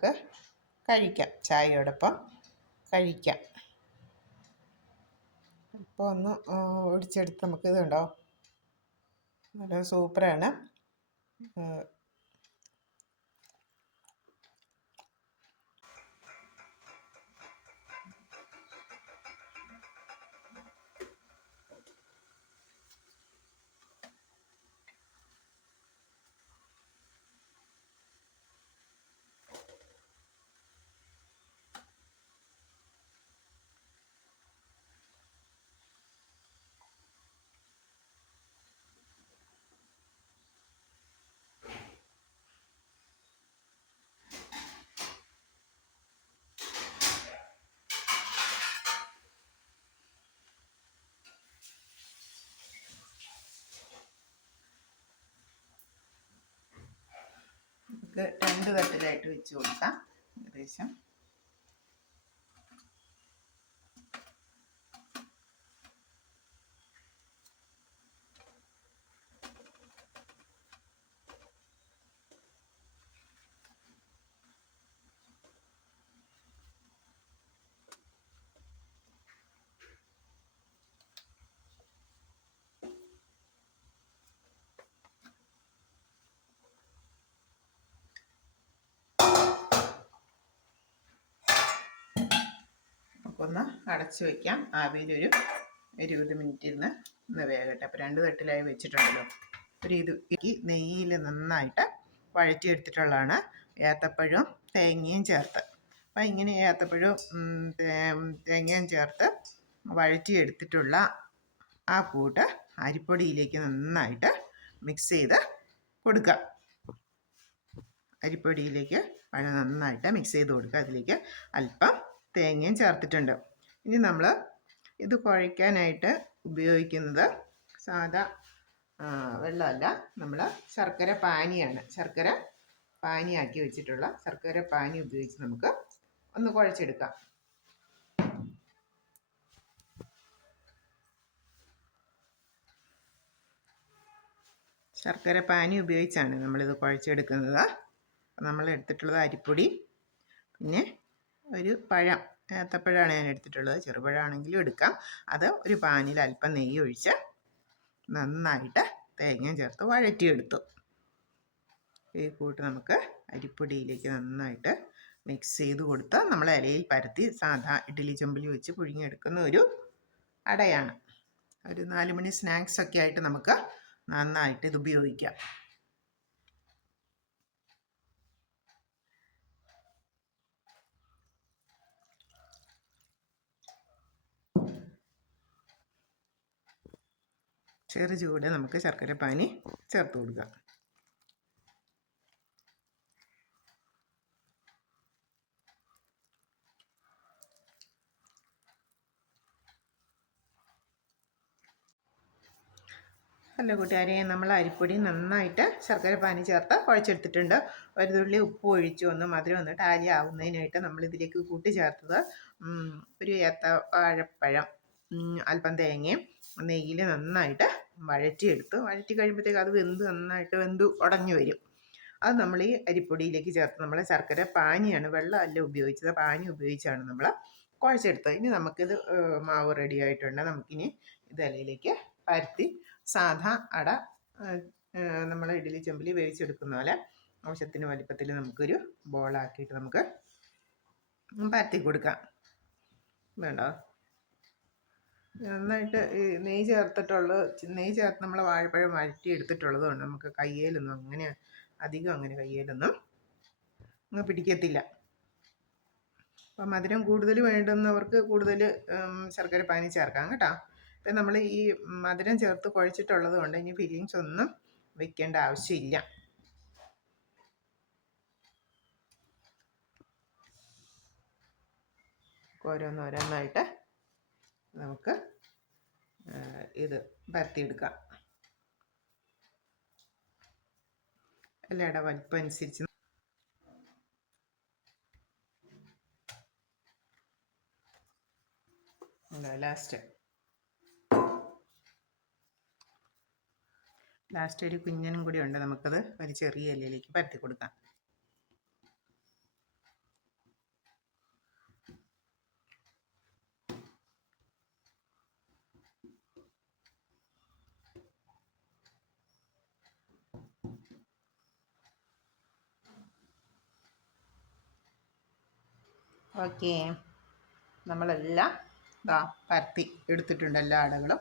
നമുക്ക് കഴിക്കാം, ചായയോടൊപ്പം കഴിക്കാം. ഇപ്പോൾ ഒന്ന് ഒടിച്ചെടുത്ത് നമുക്കിത് ഉണ്ടോ, നല്ല സൂപ്പറാണ്. നമുക്ക് 2 തട്ടിലായിട്ട് വെച്ച് കൊടുക്കാം. ഏകദേശം ഒന്ന് അടച്ചു വയ്ക്കാം. ആവിയിലൊരു 20 മിനിറ്റ് ഇരുന്ന് വേകട്ടെ. അപ്പോൾ 2 തട്ടിലായി വെച്ചിട്ടുണ്ടല്ലോ. ഇത് നെയ്യിൽ നന്നായിട്ട് വഴറ്റിയെടുത്തിട്ടുള്ളതാണ്, ഏത്തപ്പഴവും തേങ്ങയും ചേർത്ത്. അപ്പം ഇങ്ങനെ ഏത്തപ്പഴവും തേങ്ങയും ചേർത്ത് വഴറ്റിയെടുത്തിട്ടുള്ള ആ കൂട്ട് അരിപ്പൊടിയിലേക്ക് നന്നായിട്ട് മിക്സ് ചെയ്ത് കൊടുക്കുക. അരിപ്പൊടിയിലേക്ക് നന്നായിട്ട് മിക്സ് ചെയ്ത് കൊടുക്കുക. അതിലേക്ക് അല്പം തേങ്ങയും ചേർത്തിട്ടുണ്ട്. ഇനി നമ്മൾ ഇത് കുഴയ്ക്കാനായിട്ട് ഉപയോഗിക്കുന്നത് സാധാ വെള്ളമല്ല, നമ്മൾ ശർക്കര പാനിയാണ്. ശർക്കര പാനിയാക്കി വെച്ചിട്ടുള്ള ശർക്കര പാനി ഉപയോഗിച്ച് നമുക്ക് ഒന്ന് കുഴച്ചെടുക്കാം. ശർക്കര പാനി ഉപയോഗിച്ചാണ് നമ്മളിത് കുഴച്ചെടുക്കുന്നത്. നമ്മൾ എടുത്തിട്ടുള്ളത് അരിപ്പൊടി, പിന്നെ ഒരു പഴം, ഏത്തപ്പഴമാണ് ഞാൻ എടുത്തിട്ടുള്ളത്. ചെറുപഴമാണെങ്കിലും എടുക്കാം. അത് ഒരു പാനിൽ അല്പം നെയ്യ് ഒഴിച്ച് നന്നായിട്ട് തേങ്ങയും ചേർത്ത് വഴറ്റിയെടുത്തു. ഈ കൂട്ട് നമുക്ക് അരിപ്പൊടിയിലേക്ക് നന്നായിട്ട് മിക്സ് ചെയ്ത് കൊടുത്ത് നമ്മൾ ഇലയിൽ പരത്തി സാധാ ഇഡ്ഡലി ചെമ്പിൽ വെച്ച് പുഴുങ്ങിയെടുക്കുന്ന ഒരു അടയാണ്. ഒരു 4 മണി സ്നാക്സൊക്കെ ആയിട്ട് നമുക്ക് നന്നായിട്ട് ഇത് ഉപയോഗിക്കാം. ചെറു ചൂട് നമുക്ക് ശർക്കര പാനി ചേർത്ത് കൊടുക്കാം. ഹലോ കൂട്ടുകാരെ, നമ്മൾ അരിപ്പൊടി നന്നായിട്ട് ശർക്കര പാനി ചേർത്ത് കുഴച്ചെടുത്തിട്ടുണ്ട്. ഒരു തുള്ളി ഉപ്പ് ഒഴിച്ചു ഒന്ന് മധുരം ഒന്ന് ടാലി ആവുന്നതിനായിട്ട് നമ്മളിതിലേക്ക് കൂട്ടി ചേർത്തത് ഒരു വാഴപ്പഴം, അല്പം തേങ്ങയും നെയ്യിൽ നന്നായിട്ട് വഴറ്റിയെടുത്ത് വഴറ്റി കഴിയുമ്പോഴത്തേക്ക് അത് നന്നായിട്ട് വെന്ത് ഉടഞ്ഞു വരും. അത് നമ്മൾ ഈ അരിപ്പൊടിയിലേക്ക് ചേർത്ത് നമ്മൾ ശർക്കര പാനിയാണ്, വെള്ളമല്ല ഉപയോഗിച്ചത്, പാനി ഉപയോഗിച്ചാണ് നമ്മൾ കുഴച്ചെടുത്തത്. ഇനി നമുക്കിത് മാവ് റെഡി ആയിട്ടുണ്ട്. നമുക്കിനി ഇത് ഇലയിലേക്ക് പരത്തി സാധാ അട നമ്മൾ ഇഡ്ഡലി ചെമ്പിൽ വേവിച്ചെടുക്കുന്ന പോലെ ആവശ്യത്തിന് വലിപ്പത്തിൽ നമുക്കൊരു ബോളാക്കിയിട്ട് നമുക്ക് പരത്തി കൊടുക്കാം. വേണ്ടോ, നന്നായിട്ട് നെയ്യ് ചേർത്ത് നമ്മൾ വാഴപ്പഴം വഴറ്റി എടുത്തിട്ടുള്ളത് കൊണ്ട് നമുക്ക് കയ്യിലൊന്നും അങ്ങനെ കയ്യിലൊന്നും പിടിക്കത്തില്ല. അപ്പം മധുരം കൂടുതൽ വേണ്ടുന്നവർക്ക് കൂടുതൽ ശർക്കര പാനി ചേർക്കാം കേട്ടോ. ഇപ്പം നമ്മൾ ഈ മധുരം ചേർത്ത് കുഴച്ചിട്ടുള്ളത് കൊണ്ട് ഇനി ഫില്ലിങ്സ് ഒന്നും വെക്കേണ്ട ആവശ്യമില്ല. ഓരോന്നോരോന്നായിട്ട് നമുക്ക് ഇത് പരത്തിയെടുക്കാം. എല്ലായുടെ വലിപ്പം അനുസരിച്ച് ലാസ്റ്റ് ഒരു കുഞ്ഞനും കൂടി ഉണ്ട്. നമുക്കത് ഒരു ചെറിയ ഇലയിലേക്ക് പരത്തി കൊടുക്കാം. ഓക്കേ, നമ്മളെല്ലാം ഇതാ പരത്തി എടുത്തിട്ടുണ്ട് എല്ലാ അടകളും.